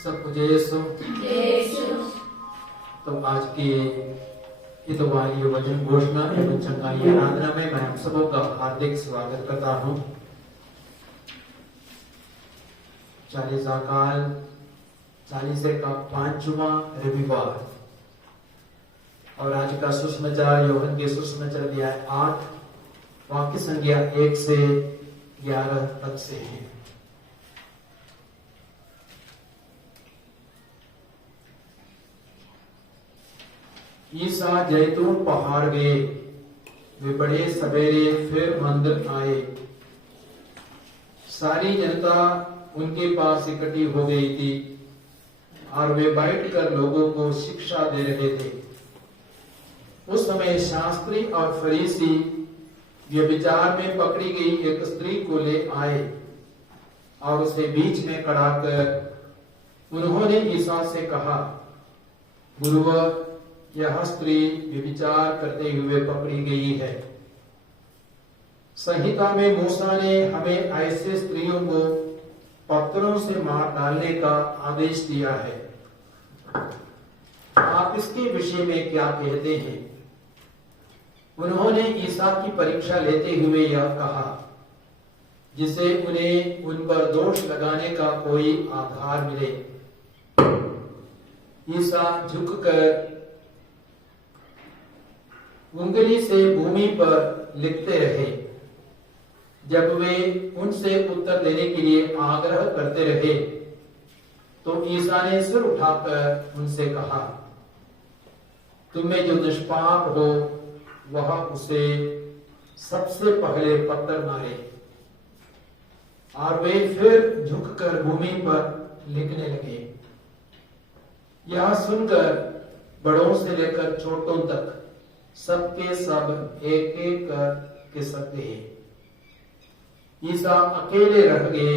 सबको जय यीशु। तो आज के इतवारी वचन घोषणा एवं चंगाई आराधना में मैं आप सबों का हार्दिक स्वागत करता हूँ। 40 काल 40 का 5वां रविवार और आज का सुसमाचार यूहन्ना के सुसमाचार अध्याय 8 वाक्य संख्या 1 से 11 तक से है। ईसा जैतून पहाड़ गए। वे बड़े सवेरे फिर मंदिर आए। सारी जनता उनके पास इकट्ठी हो गई थी और वे बैठकर लोगों को शिक्षा दे रहे थे। उस समय शास्त्री और फरीसी व्यभिचार में पकड़ी गई एक स्त्री को ले आए और उसे बीच में खड़ा कर उन्होंने ईसा से कहा, गुरुवर, यह स्त्री व्यभिचार करते हुए पकड़ी गई है। संहिता में मूसा ने हमें ऐसे स्त्रियों को पत्थरों से मार डालने का आदेश दिया है। आप इसके विषय में क्या कहते हैं? उन्होंने ईसा की परीक्षा लेते हुए यह कहा, जिसे उन्हें उन पर दोष लगाने का कोई आधार मिले। ईसा झुककर उंगली से भूमि पर लिखते रहे। जब वे उनसे उत्तर देने के लिए आग्रह करते रहे तो ईसा ने सिर उठाकर उनसे कहा, तुम में जो निष्पाप हो वह उसे सबसे पहले पत्थर मारे। और वे फिर झुककर भूमि पर लिखने लगे। यह सुनकर बड़ों से लेकर छोटों तक सबके सब एक एक कर खिसक गए। ईसा अकेले रह गए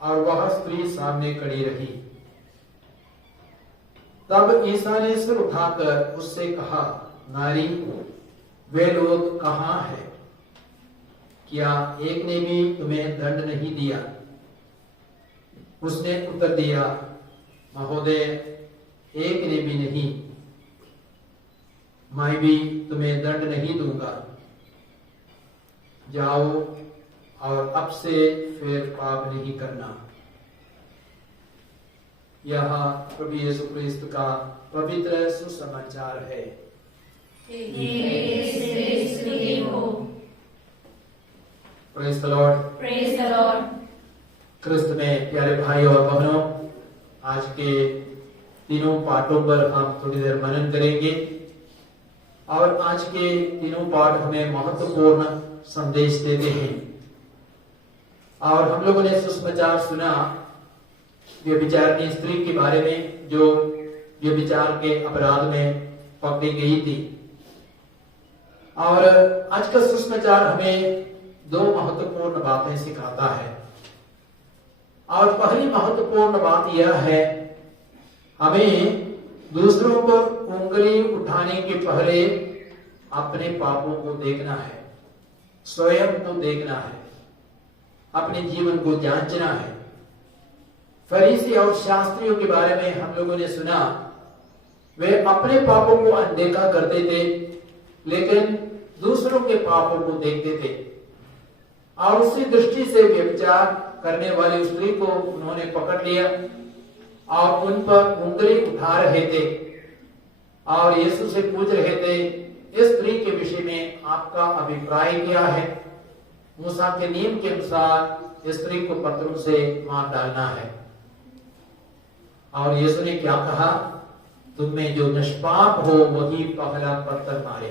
और वह स्त्री सामने खड़ी रही। तब ईसा ने सिर उठाकर उससे कहा, नारी, वे लोग कहाँ हैं? क्या एक ने भी तुम्हें दंड नहीं दिया? उसने उत्तर दिया, महोदय, एक ने भी नहीं। मैं भी तुम्हें दंड नहीं दूंगा। जाओ और अब से फिर पाप नहीं करना। यह प्रभु यीशु क्रिस्त का पवित्र सुसमाचार है। Praise the Lord. क्रिस्त में प्यारे भाई और बहनों, आज के तीनों पाठों पर हम थोड़ी देर मनन करेंगे और आज के तीनों पाठ हमें महत्वपूर्ण संदेश देते हैं। और हम लोगों ने सुसमाचार सुना व्यभिचारिणी स्त्री के बारे में जो व्यभिचार के अपराध में पकड़ी गई थी। और आज का सुसमाचार हमें दो महत्वपूर्ण बातें सिखाता है। और पहली महत्वपूर्ण बात यह है, हमें दूसरों पर उंगली उठाने के पहले अपने पापों को देखना है, स्वयं को देखना है, अपने जीवन को जांचना है। फरीसी और शास्त्रियों के बारे में हम लोगों ने सुना, वे अपने पापों को अनदेखा करते थे लेकिन दूसरों के पापों को देखते थे। और उसी दृष्टि से व्यभिचार करने वाली स्त्री को उन्होंने पकड़ लिया और उन पर उंगली उठा रहे थे और यीशु से पूछ रहे थे, इस स्त्री के विषय में आपका अभिप्राय क्या है? मूसा के नियम के अनुसार इस स्त्री को पत्थरों से मार डालना है। और यीशु ने क्या कहा? तुम में जो निष्पाप हो वही पहला पत्थर मारे।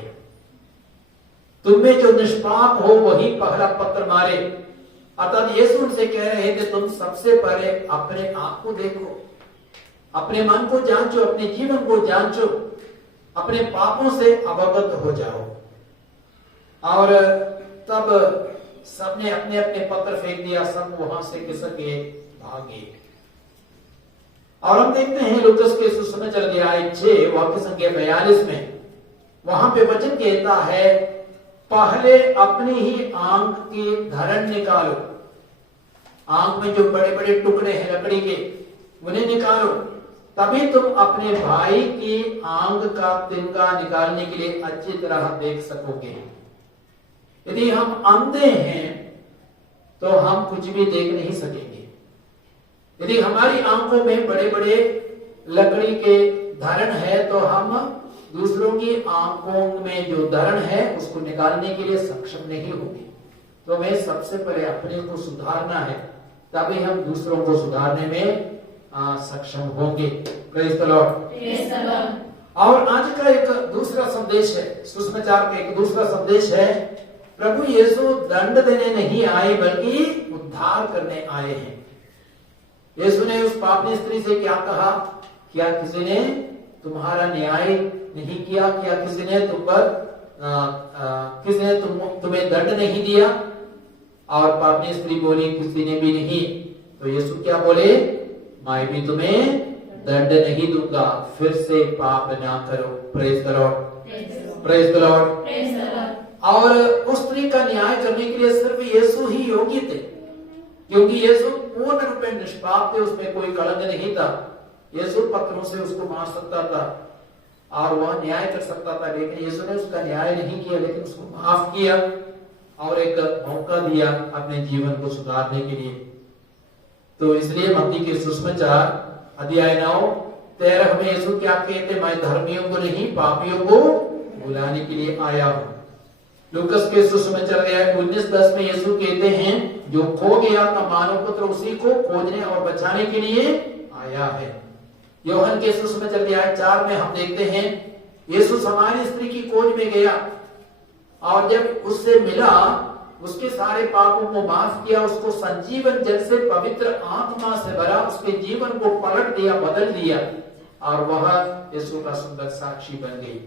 तुम में जो निष्पाप हो वही पहला पत्थर मारे। अर्थात यीशु उनसे कह रहे थे, तुम सबसे पहले अपने आप को देखो, अपने मन को जांचो, अपने जीवन को जांचो, अपने पापों से अवगत हो जाओ। और तब सबने अपने अपने पत्थर फेंक दिया, सब वहां से खिसक के भागे। और हम देखते हैं लूकास के सुसमाचार अध्याय 6 वाक्य संख्या 42 में वहां पे वचन कहता है, पहले अपनी ही आंख की धरण निकालो। आंख में जो बड़े बड़े टुकड़े हैं लकड़ी के, उन्हें निकालो, तभी तुम अपने भाई की आंख का तिनका निकालने के लिए अच्छी तरह देख सकोगे। यदि हम अंधे हैं तो हम कुछ भी देख नहीं सकेंगे। यदि हमारी आंखों में बड़े बड़े लकड़ी के धरण है तो हम दूसरों की आंखों में जो धरण है उसको निकालने के लिए सक्षम नहीं होंगे। तो हमें सबसे पहले अपने को सुधारना है, तभी हम दूसरों को सुधारने में सक्षम होंगे। Praise the Lord. और आज का एक दूसरा संदेश है, सुसमाचार का एक दूसरा संदेश है, प्रभु यीशु दंड देने नहीं आए बल्कि उद्धार करने आए हैं। यीशु ने उस पापी स्त्री से क्या कहा? क्या किसी ने तुम्हारा न्याय नहीं किया? क्या किसी ने तुम पर तुम्हें दंड नहीं दिया? और पापी स्त्री बोली किसी ने भी नहीं। तो यीशु क्या बोले? मैं भी तुम्हें दंड नहीं दूंगा, फिर से पाप ना करो। Praise the Lord, praise the Lord. और उस स्त्री का न्याय करने के लिए सिर्फ यीशु ही योग्य थे, क्योंकि यीशु पूर्ण रूप में निष्पाप थे, उसमें कोई कलंक नहीं था। यीशु पत्थरों से उसको मार सकता था और वह न्याय कर सकता था, लेकिन यीशु ने उसका न्याय नहीं किया, लेकिन उसको माफ किया और एक मौका दिया अपने जीवन को सुधारने के लिए। तो इसलिए मत्ती के सुसमाचार अध्याय 9:13 में यीशु क्या कहते? मैं धर्मियों को नहीं पापियों को बुलाने के लिए आया हूँ। लूकस के सुसमाचार अध्याय 19:10 में यीशु कहते हैं, जो खो गया था मानव पुत्र उसी को खोजने और बचाने के लिए आया है। यूहन्ना के सुसमाचार अध्याय 4 में हम देखते हैं, यीशु सामान्य स्त्री की खोज में गया और जब उससे मिला, उसके सारे पापों को माफ किया, उसको संजीवन जल से पवित्र आत्मा से भरा, उसके जीवन को पलट दिया, बदल दिया और वह यीशु का सुंदर साक्षी बन गई।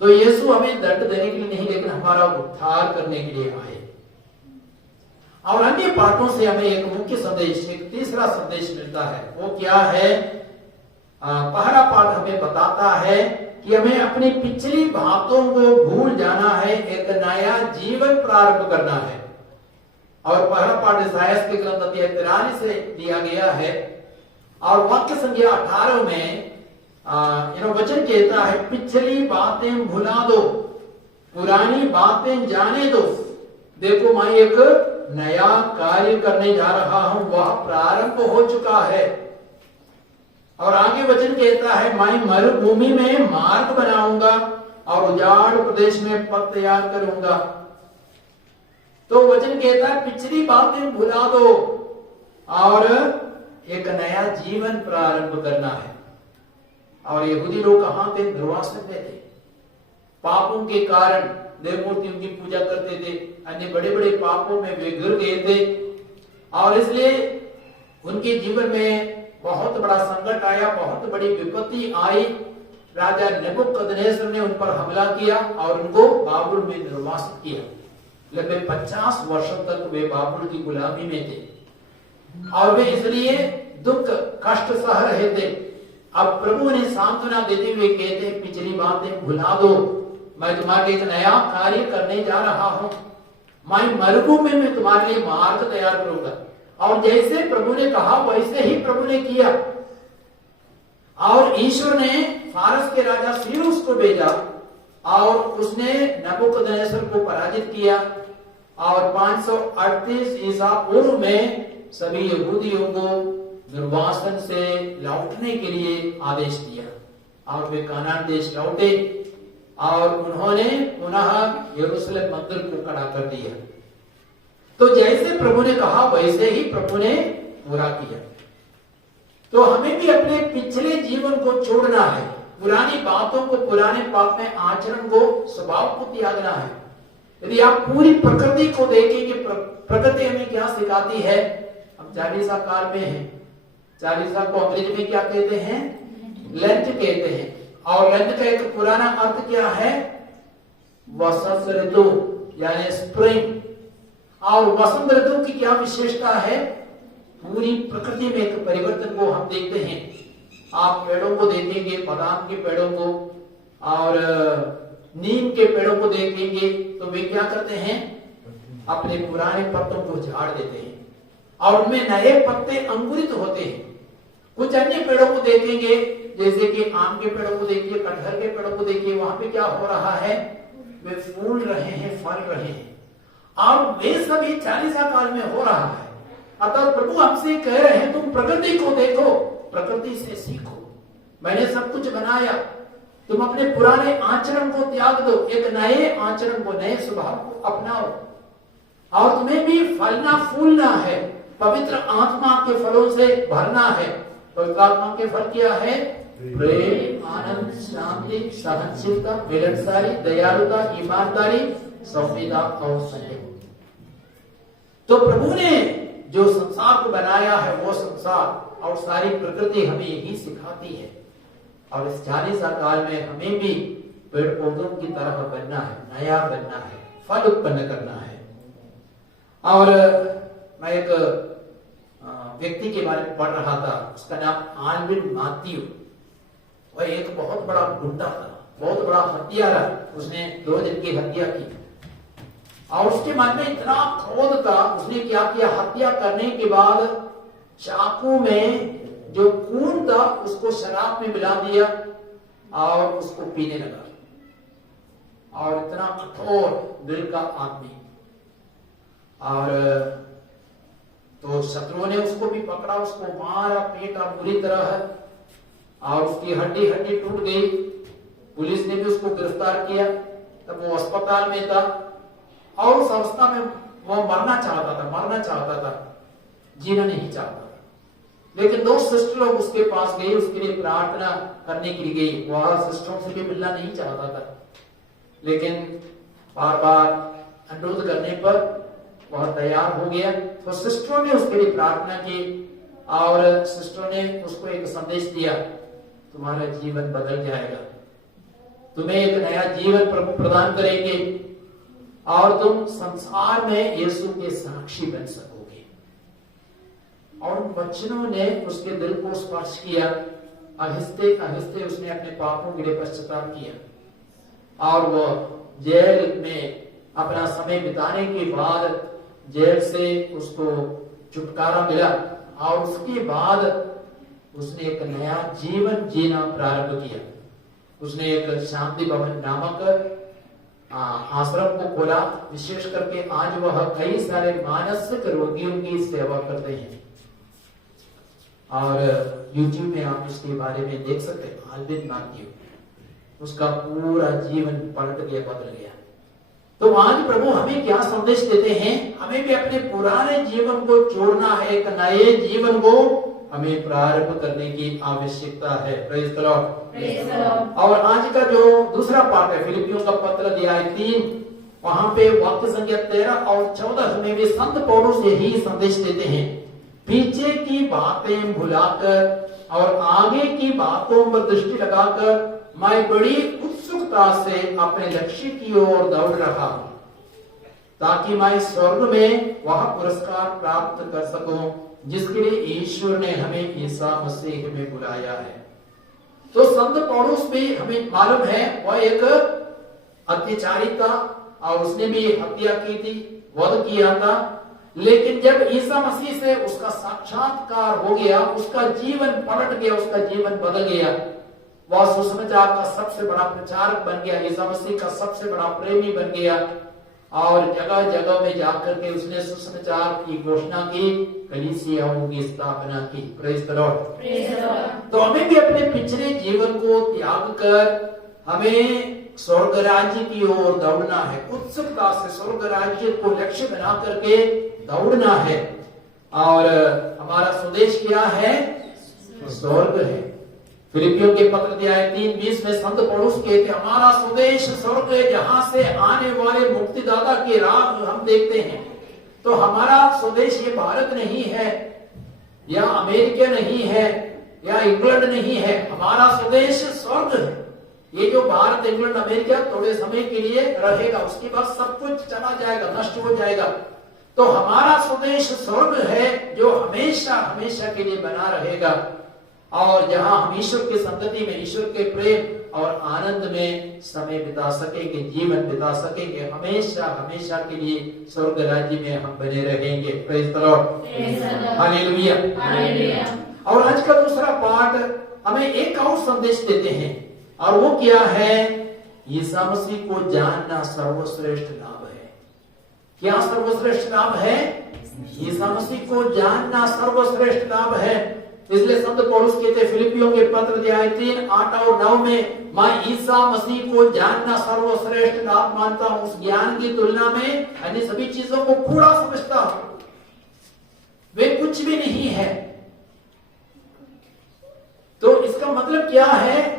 तो यीशु हमें दंड देने के लिए नहीं, लेकिन हमारा उद्धार करने के लिए आए। और अन्य पाठों से हमें एक मुख्य संदेश, एक तीसरा संदेश मिलता है। वो क्या है? पहला पाठ हमें बताता है कि हमें अपनी पिछली बातों को भूल जाना है, एक नया जीवन प्रारंभ करना है। और पहला पाठ इसायाह के ग्रंथ अध्याय 43 से दिया गया है और वाक्य संख्या 18 में वचन कहता है, पिछली बातें भुला दो, पुरानी बातें जाने दो, देखो मैं एक नया कार्य करने जा रहा हूं, वह प्रारंभ हो चुका है। और आगे वचन कहता है, मैं मरुभूमि में मार्ग बनाऊंगा और उजाड़ प्रदेश में पथ तैयार करूंगा। तो वचन कहता है पिछली बातें भुला दो और एक नया जीवन प्रारंभ करना है। और यहूदी लोग कहां थे? निर्वासन में थे। पापों के कारण देव मूर्तियों की पूजा करते थे, अन्य बड़े बड़े पापों में वे गिर गए थे और इसलिए उनके जीवन में बहुत बड़ा संकट आया, बहुत बड़ी विपत्ति आई। राजा नेबुकदनेस्सर ने उन पर हमला किया और उनको बाबुल में निर्वासित किया। लगभग 50 वर्षों तक वे बाबुल की गुलामी में थे और वे इसलिए दुख कष्ट सह रहे थे। अब प्रभु ने सांत्वना देते हुए कहते, पिछली बातें भुला दो, मैं तुम्हारे एक नया कार्य करने जा रहा हूं, मैं मरुभूमि में तुम्हारे लिए मार्ग तैयार करूंगा। और जैसे प्रभु ने कहा वैसे ही प्रभु ने किया। और ईश्वर ने फारस के राजा सीरूस को भेजा और उसने नबूकदनेस्सर को पराजित किया और 538 ईसा पूर्व में सभी यहूदियों को निर्वासन से लौटने के लिए आदेश दिया और वे कानान देश लौटे और उन्होंने पुनः यरूशलेम मंदिर को खड़ा कर दिया। तो जैसे प्रभु ने कहा वैसे ही प्रभु ने पूरा किया। तो हमें भी अपने पिछले जीवन को छोड़ना है, पुरानी बातों को, पुराने पाप में आचरण को, स्वभाव को त्यागना है। यदि आप पूरी प्रकृति को देखेंगे, प्रकृति हमें क्या सिखाती है? हम चालीसा काल में हैं। चालीसा को अंग्रेजी में क्या कहते हैं? लेंथ कहते हैं। और लेंथ का एक पुराना अर्थ क्या है? वसंत ऋतु यानी स्प्रिंग। और वसंत ऋतु की क्या विशेषता है? पूरी प्रकृति में एक परिवर्तन को हम देखते हैं। आप पेड़ों को देखेंगे, बादाम के पेड़ों को और नीम के पेड़ों को देखेंगे तो वे क्या करते हैं? अपने पुराने पत्तों को झाड़ देते हैं और उनमें नए पत्ते अंकुरित होते हैं। कुछ अन्य पेड़ों को देखेंगे, जैसे कि आम के पेड़ों को देखिए, कटहल के पेड़ों को देखिए, वहां पे क्या हो रहा है, वे फूल रहे हैं, फल रहे हैं, और वे सभी 40 काल में हो रहा है। अतः प्रभु हमसे कह रहे हैं, तुम प्रकृति को देखो, प्रकृति से सीखो। मैंने सब कुछ बनाया, तुम अपने पुराने आचरण को त्याग दो, एक नए आचरण को, नए स्वभाव को अपनाओ, और तुम्हें भी फलना फूलना है, पवित्र आत्मा के फलों से भरना है। पवित्र आत्मा के फल क्या है? प्रेम, आनंद, शांति, सहनशीलता, मिलनसारी, दयालुता, ईमानदारी, सौम्यता और संयम। तो प्रभु ने जो संसार को बनाया है, वो संसार और सारी प्रकृति हमें यही सिखाती है। और इस 40 काल में हमें भी पेड़ पौधों की तरह बनना है, नया बनना है, फल उत्पन्न करना है। और मैं एक व्यक्ति के बारे में पढ़ रहा था, उसका नाम आल्विन मैथ्यू। वह एक बहुत बड़ा गुंडा था, बहुत बड़ा हत्यारा, उसने 2 जन की हत्या की, और उसके मन में इतना क्रोध था, उसने क्या किया, हत्या करने के बाद चाकू में जो खून था उसको शराब में मिला दिया और उसको पीने लगा। और इतना कठोर दिल का आदमी। और तो शत्रुओं ने उसको भी पकड़ा, उसको मारा, पीटा बुरी तरह, और उसकी हड्डी हड्डी टूट गई। पुलिस ने भी उसको गिरफ्तार किया, तब वो अस्पताल में था, और उस अवस्था में वो मरना चाहता था, जीना नहीं चाहता था। लेकिन 2 सिस्टर लोग उसके पास गई, उसके लिए प्रार्थना करने के लिए गई। वह सिस्टरों से भी मिलना नहीं चाहता था, लेकिन बार बार अनुरोध करने पर वह तैयार हो गया। तो सिस्टरों ने उसके लिए प्रार्थना की, और सिस्टरों ने उसको एक संदेश दिया, तुम्हारा जीवन बदल जाएगा, तुम्हें एक नया जीवन प्रभु प्रदान करेंगे, और तुम संसार में यीशु के साक्षी बन सकोगे। और वचनों ने उसके दिल को स्पर्श किया। आहिस्ते आहिस्ते उसने अपने पापों के लिए पश्चाताप किया, और वो जेल में अपना समय बिताने के बाद जेल से उसको छुटकारा मिला, और उसके बाद उसने एक नया जीवन जीना प्रारंभ किया। उसने एक शांति भवन नामक आश्रम को खोला। विशेष करके आज वह कई सारे मानसिक रोगियों की सेवा करते हैं, और YouTube में आप उसके बारे में देख सकते हैं। आल्विन मैथ्यू, उसका पूरा जीवन पलट गया, बदल गया। तो आज प्रभु हमें क्या संदेश देते हैं? हमें भी अपने पुराने जीवन को छोड़ना है, एक नए जीवन को हमें प्रारंभ करने की आवश्यकता है। Praise the Lord. और आज का जो दूसरा पार्ट है, फिलिपियों का पत्र अध्याय 3, वहां पे वाक्य संख्या 13 और 14 में भी संत पौलुस यही संदेश देते हैं। पीछे की बातें भुलाकर और आगे की बातों पर दृष्टि लगाकर मैं बड़ी उत्सुकता से अपने लक्ष्य की ओर दौड़ रहा हूं, ताकि मैं स्वर्ग में वह पुरस्कार प्राप्त कर सकूं जिसके लिए ईश्वर ने हमें ईसा मसीह में बुलाया है। तो संत पौलुस भी हमें मालूम है, वह एक अत्याचारी था, और उसने भी हत्या की थी, वध किया था। लेकिन जब ईसा मसीह से उसका साक्षात्कार हो गया, उसका जीवन पलट गया, उसका जीवन बदल गया। वह सुसमाचार का सबसे बड़ा प्रचारक बन गया, ईसा मसीह का सबसे बड़ा प्रेमी बन गया, और जगह जगह में जाकर के उसने सुसमाचार की घोषणा की, कलीसियाओं की स्थापना की। Praise the Lord. तो हमें भी अपने पिछले जीवन को त्याग कर हमें स्वर्ग राज्य की ओर दौड़ना है। उत्सुकता से स्वर्ग राज्य को लक्ष्य बना करके दौड़ना है। और हमारा स्वदेश क्या है? स्वर्ग है। फिलिपियों के पत्र अध्याय 3:20 में संत पौलुस कहते, हमारा स्वदेश स्वर्ग है, जहां से आने वाले मुक्तिदाता के राह हम देखते हैं। तो हमारा स्वदेश ये भारत नहीं है, या अमेरिका नहीं है, या इंग्लैंड नहीं है। हमारा स्वदेश स्वर्ग है। ये जो भारत, इंग्लैंड, अमेरिका थोड़े समय के लिए रहेगा, उसके बाद सब कुछ चला जाएगा, नष्ट हो जाएगा। तो हमारा स्वदेश स्वर्ग है, जो हमेशा हमेशा के लिए बना रहेगा, और जहां हम ईश्वर की संगति में, ईश्वर के प्रेम और आनंद में समय बिता सकेंगे, जीवन बिता सकेंगे, हमेशा हमेशा के लिए स्वर्ग राज्य में हम बने रहेंगे। Praise the Lord. हालेलुया। और आज का दूसरा पाठ हमें एक और संदेश देते हैं, और वो क्या है? यीशु मसीह को जानना सर्वश्रेष्ठ लाभ है। क्या सर्वश्रेष्ठ लाभ है? यीशु मसीह को जानना सर्वश्रेष्ठ लाभ है। इसलिए संत पौलुस कहते फिलिपियों के पत्र अध्याय 3, 8 और 9 में, मैं यीशु मसीह को जानना सर्वश्रेष्ठ लाभ मानता हूं। उस ज्ञान की तुलना में अन्य सभी चीजों को पूरा समझता हूं, वे कुछ भी नहीं है। तो इसका मतलब क्या है?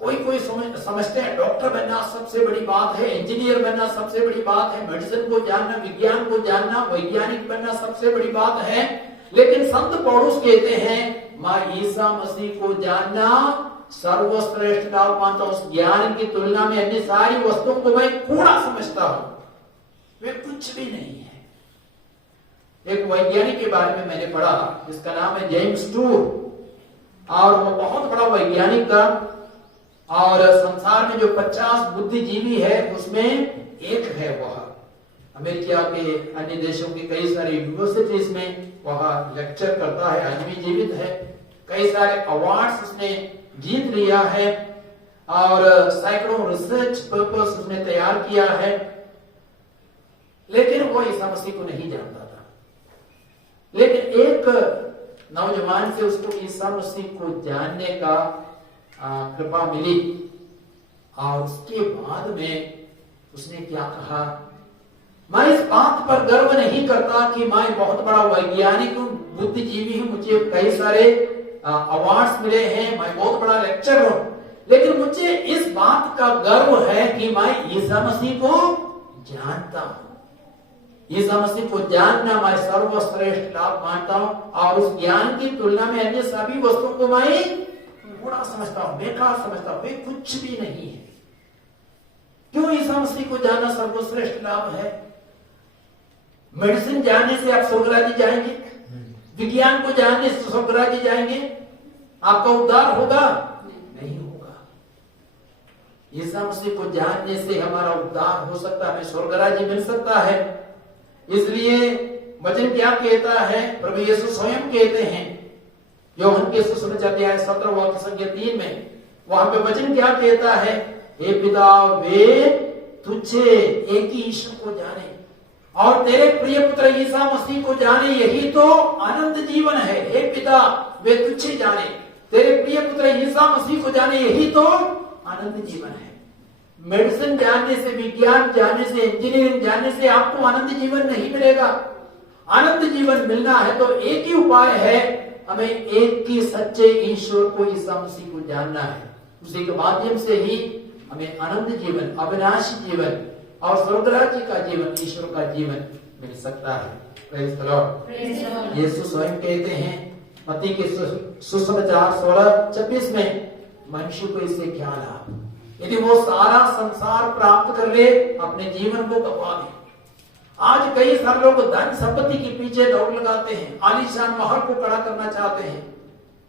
कोई समझते हैं डॉक्टर बनना सबसे बड़ी बात है, इंजीनियर बनना सबसे बड़ी बात है, मेडिसिन को जानना, विज्ञान को जानना, वैज्ञानिक बनना सबसे बड़ी बात है। लेकिन संत पौलुस कहते हैं, मैं यीशु मसीह को जानना सर्वश्रेष्ठ लाभ मानता हूं। उस ज्ञान की तुलना में अन्य सारी वस्तुओं को मैं थोड़ा समझता हूं, वे कुछ भी नहीं है। एक वैज्ञानिक के बारे में मैंने पढ़ा, जिसका नाम है जेम्स टूर, और वो बहुत बड़ा वैज्ञानिक था। और संसार में जो 50 बुद्धिजीवी है उसमें एक है। वह अमेरिका के अन्य देशों की कई सारी यूनिवर्सिटीज में वह लेक्चर करता है, आज भी जीवित है। कई सारे अवार्ड्स उसने जीत लिया है और सैकड़ों रिसर्च पेपर्स उसने तैयार किया है। लेकिन वो यीशु मसीह को नहीं जानता था। लेकिन एक नौजवान से उसको यीशु मसीह को जानने का कृपा मिली, और उसके बाद में उसने क्या कहा? मैं इस बात पर गर्व नहीं करता कि मैं बहुत बड़ा वैज्ञानिक हूं, बुद्धिजीवी हूं, मुझे कई सारे अवार्ड्स मिले हैं, मैं बहुत बड़ा लेक्चर हूं, लेकिन मुझे इस बात का गर्व है कि मैं यीशु मसीह को जानता हूं। यीशु मसीह को जानना मैं सर्वश्रेष्ठ लाभ मानता हूं, और उस ज्ञान की तुलना में अन्य सभी वस्तुओं को मैं थोड़ा समझता हूं, बेकार समझता हूं, वे कुछ भी नहीं है। क्यों यीशु मसीह को जानना सर्वश्रेष्ठ लाभ है? मेडिसिन जानने से आप स्वर्ग राज्य जाएंगे, विज्ञान को जानने से स्वर्ग राज्य जाएंगे, आपका उद्धार होगा? नहीं होगा। यीशु मसीह को जानने से हमारा उद्धार हो सकता है, हमें स्वर्ग राज्य मिल सकता है। इसलिए वचन क्या कहता है? प्रभु यीशु स्वयं कहते हैं, यूहन्ना के सुसमाचार अध्याय 17 वाक्य संख्या 3 में, वहां पे वचन क्या कहता है? हे पिता, वे तुझे एक ही ईश्वर को जाने और तेरे प्रिय पुत्र यीशु मसीह को जाने, यही तो अनंत जीवन है। हे पिता, वे तुझे जाने, तेरे प्रिय पुत्र यीशु मसीह को जाने, यही तो अनंत जीवन है। मेडिसिन जानने से, विज्ञान जानने से, इंजीनियरिंग जानने से आपको अनंत जीवन नहीं मिलेगा। अनंत जीवन मिलना है तो एक ही उपाय है, हमें एक ही सच्चे ईश्वर को, यीशु मसीह को जानना है। उसी के माध्यम से ही हमें अनंत जीवन, अविनाशी जीवन और स्वर्ग राज्य का जीवन, ईश्वर का जीवन मिल सकता है। Praise the Lord. यीशु स्वयं कहते हैं मत्ती के सुसमाचार 16:26 में, मनुष्य को इससे क्या लाभ यदि वो सारा संसार प्राप्त कर ले, अपने जीवन को गंवा दे। आज कई सारे लोग धन संपत्ति के पीछे दौड़ लगाते हैं, आलीशान महल को खड़ा करना चाहते हैं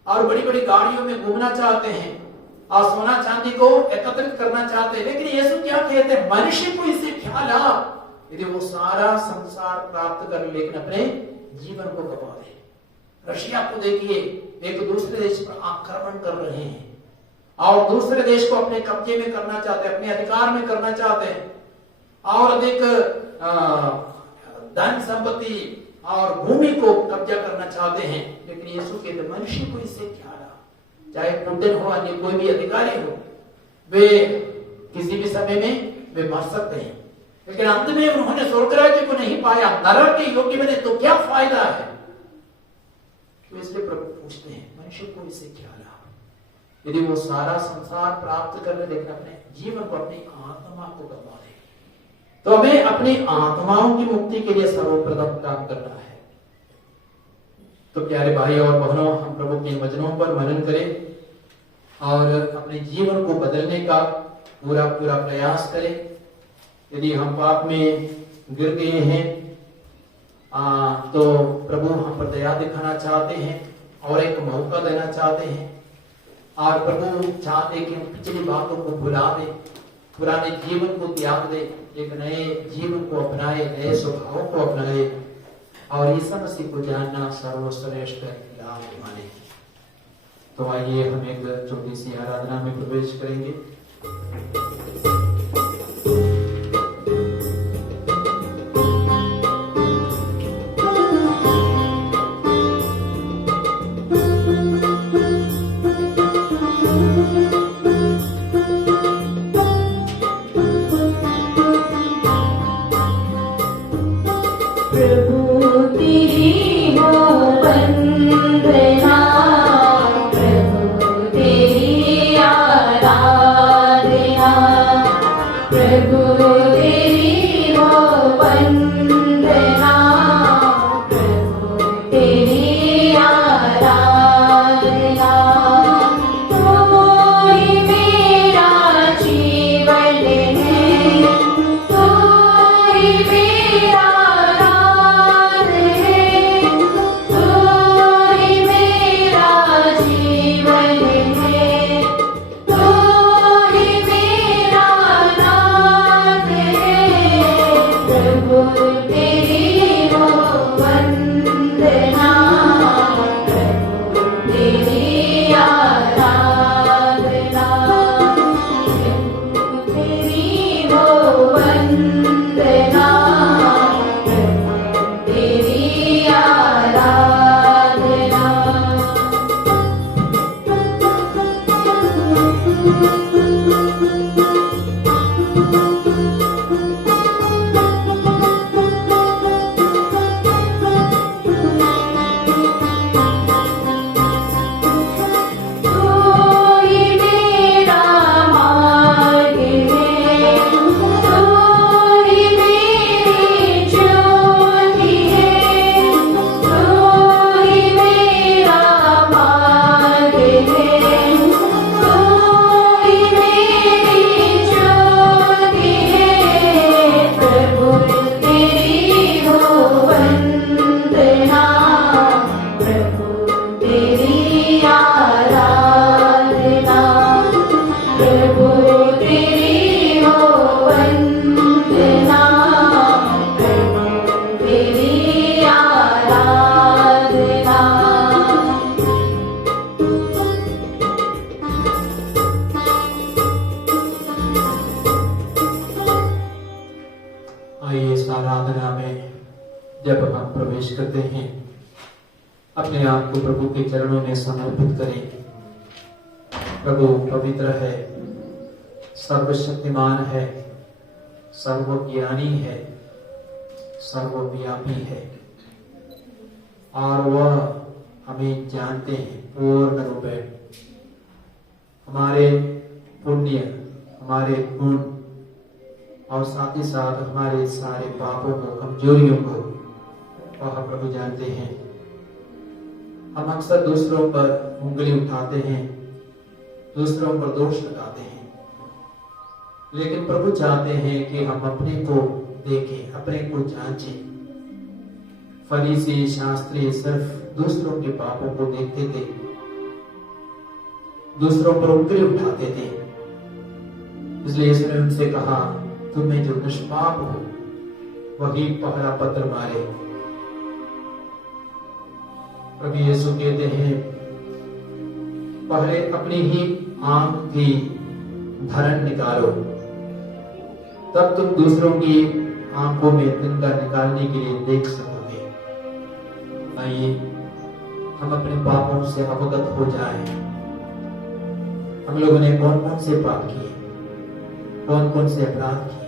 और बड़ी बड़ी गाड़ियों में घूमना चाहते हैं और सोना चांदी को एकत्रित करना चाहते हैं। लेकिन यीशु क्या कहते हैं? मनुष्य को इससे क्या लाभ यदि वो सारा संसार प्राप्त कर लेकिन अपने जीवन को गंवा दे। रशिया को देखिए, एक दूसरे देश पर आक्रमण कर रहे हैं और दूसरे देश को अपने कब्जे में करना चाहते हैं, अपने अधिकार में करना चाहते हैं और अधिक धन संपत्ति और भूमि को कब्जा करना चाहते हैं। लेकिन यीशु कहते मनुष्य को इससे क्या लाभ? चाहे पुतिन हो, अन्य कोई भी अधिकारी हो, वे किसी भी समय में वे मर सकते हैं, लेकिन अंत में उन्होंने स्वर्ग राज्य को नहीं पाया, नरक के योग्य बने, तो क्या फायदा है? तो इसलिए प्रभु पूछते हैं मनुष्य को इससे क्या लाभ यदि वो सारा संसार प्राप्त कर ले लेकिन अपने जीवन को, अपनी आत्मा को गंवा दे। तो हमें अपनी आत्माओं की मुक्ति के लिए सर्वप्रथम काम करना है। तो प्यारे भाई और बहनों, हम प्रभु के वचनों पर मनन करें और अपने जीवन को बदलने का पूरा प्रयास करें। यदि हम पाप में गिर गए हैं तो प्रभु हम पर दया दिखाना चाहते हैं और एक मौका देना चाहते हैं और प्रभु चाहते कि हम पिछली बातों को भुला दे, पुराने जीवन को त्याग दे, एक नए जीवन को अपनाए, नए स्वभाव को अपनाए और यीशु मसीह को जानना सर्वश्रेष्ठ लाभ माने। तो आइए हम एक छोटी सी आराधना में प्रवेश करेंगे। अपने आप को प्रभु के चरणों में समर्पित करें। प्रभु पवित्र है, सर्वशक्तिमान है, सर्वज्ञानी है, सर्वव्यापी है और वह हमें जानते हैं पूर्ण रूप में। हमारे पुण्य, हमारे गुण और साथ ही साथ हमारे सारे पापों को, कमजोरियों को वह प्रभु जानते हैं। हम अक्सर दूसरों पर उंगली उठाते हैं, दूसरों पर दोष लगाते हैं, लेकिन प्रभु चाहते हैं कि हम अपने को देखें, अपने को जांचें। फरीसी शास्त्री सिर्फ दूसरों के पापों को देखते थे, दूसरों पर उंगली उठाते थे। इसलिए इसने उनसे कहा, तुम्हें जो निष्पाप हो वही पहला पत्थर मारे। प्रभु यीशु कहते हैं, पहले अपनी ही आंख की धरन निकालो, तब तुम दूसरों की आंखों में तिनका निकालने के लिए देख सकोगे। आइए हम अपने पापों से अवगत हो जाएं। हम लोगों ने कौन कौन से पाप किए, कौन कौन से अपराध किए।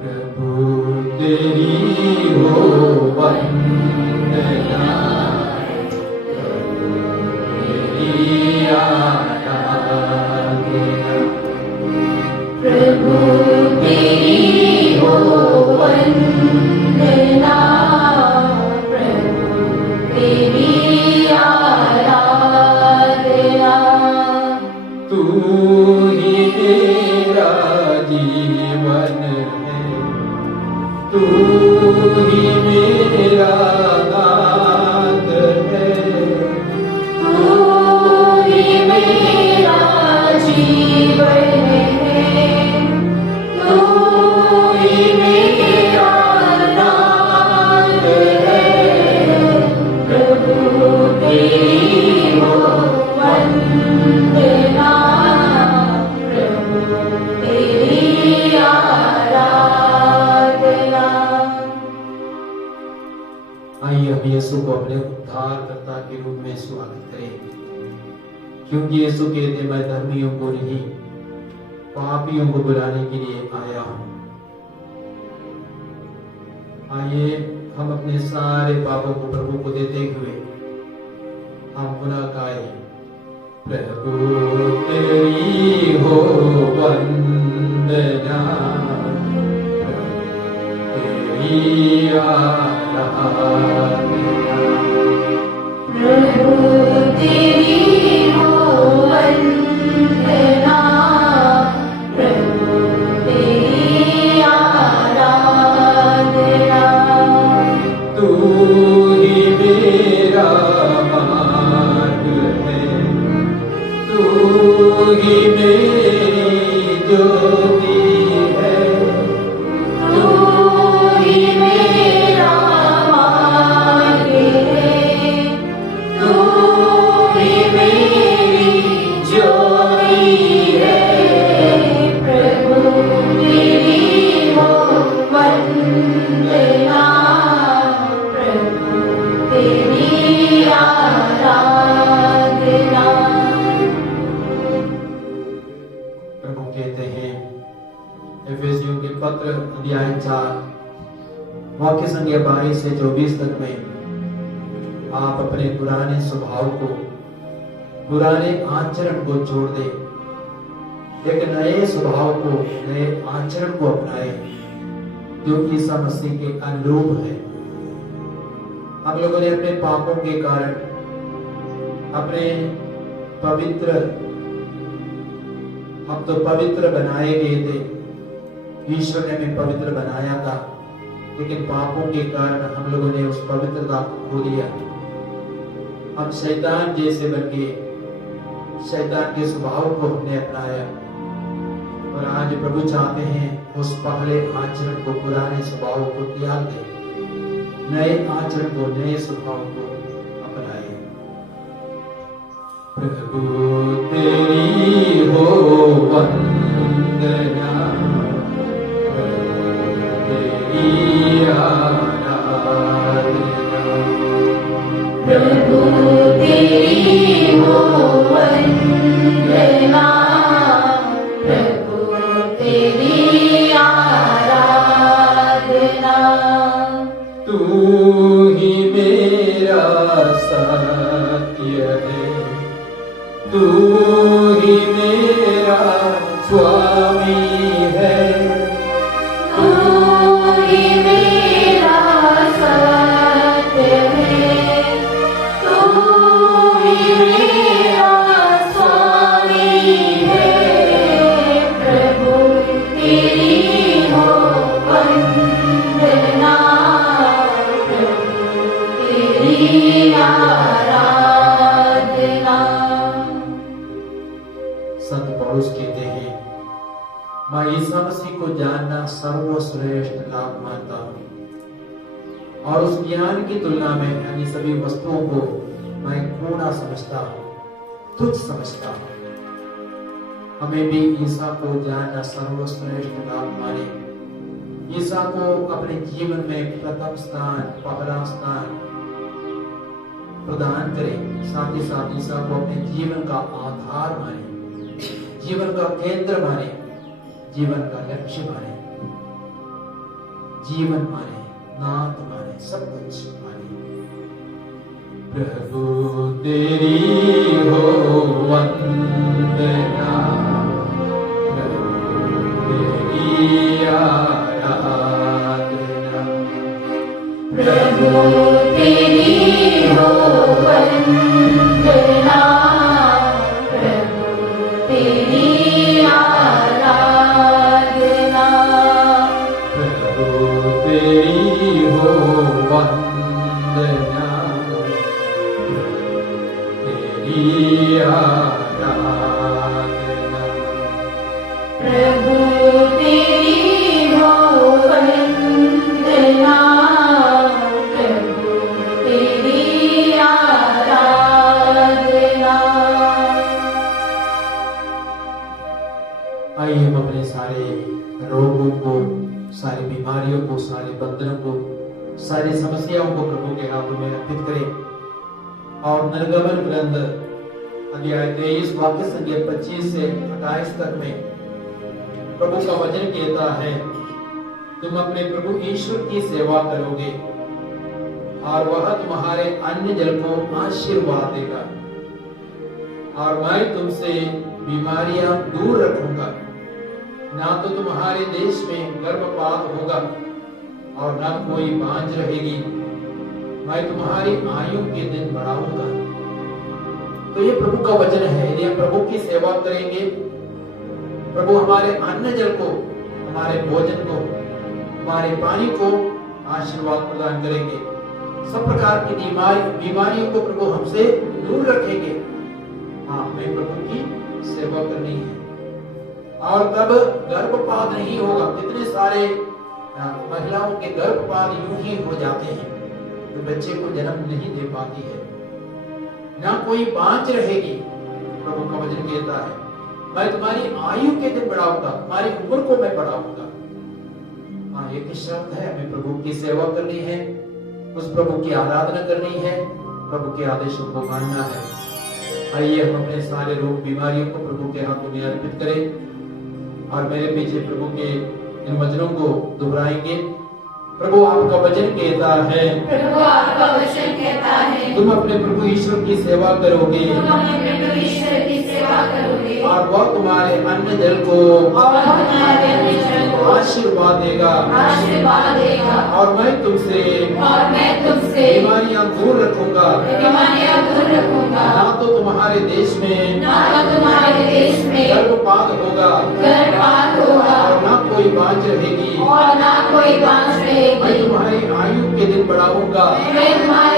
प्रभु तेरी हो वंदना, तेरी आराधना। प्रभु तेरी हो वंदना, प्रभु तेरी आराधना। आइए हम यीशु को अपने उद्धारकर्ता के रूप में स्वागत करें, क्योंकि यीशु कहते मैं धर्मियों को नहीं पापियों को बुलाने के लिए आया हूं। आइए हम अपने सारे पापों को प्रभु को देते हुए हम पुनः गाए, प्रभु तेरी हो वंदना, तेरी आराधना, प्रभु तेरी हो वंदना, प्रभु तेरी आराधना। तू ही मेरा मार्ग है, तू ही मेरी ज्योति है, तू ही मेरा मार्ग है, तू ही मेरी ज्योति है। प्रभु तेरी हो वंदना, प्रभु तेरी आराधना। प्रभु कहते हैं एफेसियों के पत्र अध्याय 4 वाक्य संख्या 22 से 24 तक में आप अपने पुराने स्वभाव को, पुराने आचरण को छोड़ दें, एक नए स्वभाव को, नए आचरण को अपनाएं जो ईसा मसीह के अनुरूप है। हम लोगों ने अपने पापों के कारण अपने हम तो पवित्र बनाए गए थे, ईश्वर ने हमें पवित्र बनाया था, लेकिन पापों के कारण हम लोगों ने उस पवित्रता को खो दिया। हम शैतान जैसे बन गए, शैतान के स्वभाव को हमने अपनाया। और आज प्रभु चाहते हैं उस पहले आचरण को, पुराने स्वभाव को त्याग दें, नए आचरण को, नए स्वभाव को अपनाएं। प्रभु तेरी हो वंदना, तेरी आराधना, प्रभु तेरी हो वंदना, प्रभु तेरी आराधना। तू ही मेरा सत्य है, तू ही मेरा स्वामी है, तू ही मेरा सत्य है, तू ही मेरा स्वामी है। प्रभु तेरी हो वंदना, प्रभु तेरी आराधना। संत पौलुस कहते हैं मैं ईसा मसीह को जानना सर्वश्रेष्ठ लाभ मानता हूँ और उस ज्ञान की तुलना में अन्य सभी वस्तुओं को मैं कूड़ा समझता हूँ, तुच्छ समझता हूँ। हमें भी ईसा को जानना सर्वश्रेष्ठ लाभ माने, ईसा को अपने जीवन में प्रथम स्थान, पहला स्थान प्रदान करें, साथ ही साथ ईसा को अपने जीवन का आधार माने, जीवन का केंद्र माने, जीवन का लक्ष्य माने, जीवन माने, नाथ माने, सब कुछ माने। प्रभु तेरी हो वंदना, प्रभु तेरी आराधना, प्रभु तेरी हो वंदना, प्रभु तेरी आराधना। प्रभु तेरी हो वंदना, तेरी आराधना, प्रभु तेरी हो वंदना, प्रभु तेरी आराधना। आइए हम अपने सारे रोगों को, सारी बीमारियों को, सारे बंधनों को, सारी समस्याओं को प्रभु के हाथों में अर्पित करें। और निर्गमन ग्रंथ अध्याय 23 वाक्य संख्या 25 से 28 तक में प्रभु का वचन कहता है, तुम अपने प्रभु ईश्वर की सेवा करोगे और वह तुम्हारे अन्न जल को आशीर्वाद देगा, और मैं तुमसे बीमारियां दूर रखूंगा। ना तो तुम्हारे देश में गर्भपात होगा और न कोई बांझ रहेगी। मैं तुम्हारी आयु के दिन बढ़ाऊंगा। तो ये प्रभु का वचन है। यदि हम प्रभु की सेवा करेंगे, प्रभु हमारे अन्न जल को, हमारे भोजन को, हमारे पानी को आशीर्वाद प्रदान करेंगे। सब प्रकार की बीमारियों को प्रभु हमसे दूर रखेंगे। हाँ, हमें प्रभु की सेवा करनी है। और तब गर्भपात नहीं होगा। कितने सारे महिलाओं के गर्भपात यूं ही हो जाते हैं, तो बच्चे को जन्म नहीं दे पाती है। ना कोई बांझ रहेगी। प्रभु का वचन कहता है, मैं तुम्हारी आयु के दिन बढ़ाऊंगा, तुम्हारी उम्र को मैं बढ़ाऊंगा। हाँ, एक शब्द है, हमें प्रभु की सेवा करनी है, उस प्रभु की आराधना करनी है, प्रभु के आदेशों को मानना है। आइए हम अपने सारे रोग बीमारियों को प्रभु के हाथों में अर्पित करें और मेरे पीछे प्रभु के इन वचनों को दोहराएंगे। प्रभु आपका वचन कहता है, प्रभु आपका वचन कहता है, तुम अपने प्रभु ईश्वर की सेवा करोगे, तुम अपने प्रभु ईश्वर की सेवा करोगे, और वह तुम्हारे अन्न जल को और तुम्हारे अन्न जल को आशीर्वाद देगा, आशीर्वाद देगा, और मैं तुमसे बीमारियां दूर रखूंगा। दूर रखूंगा। ना तो तुम्हारे देश में ना तो तुम्हारे देश में गर्भपात होगा, गर्भपात होगा, और ना कोई बांझ रहेगी। और ना कोई बांझ रहेगी। मैं तुम्हारी आयु के दिन बढ़ाऊंगा, मैं तुम्हारी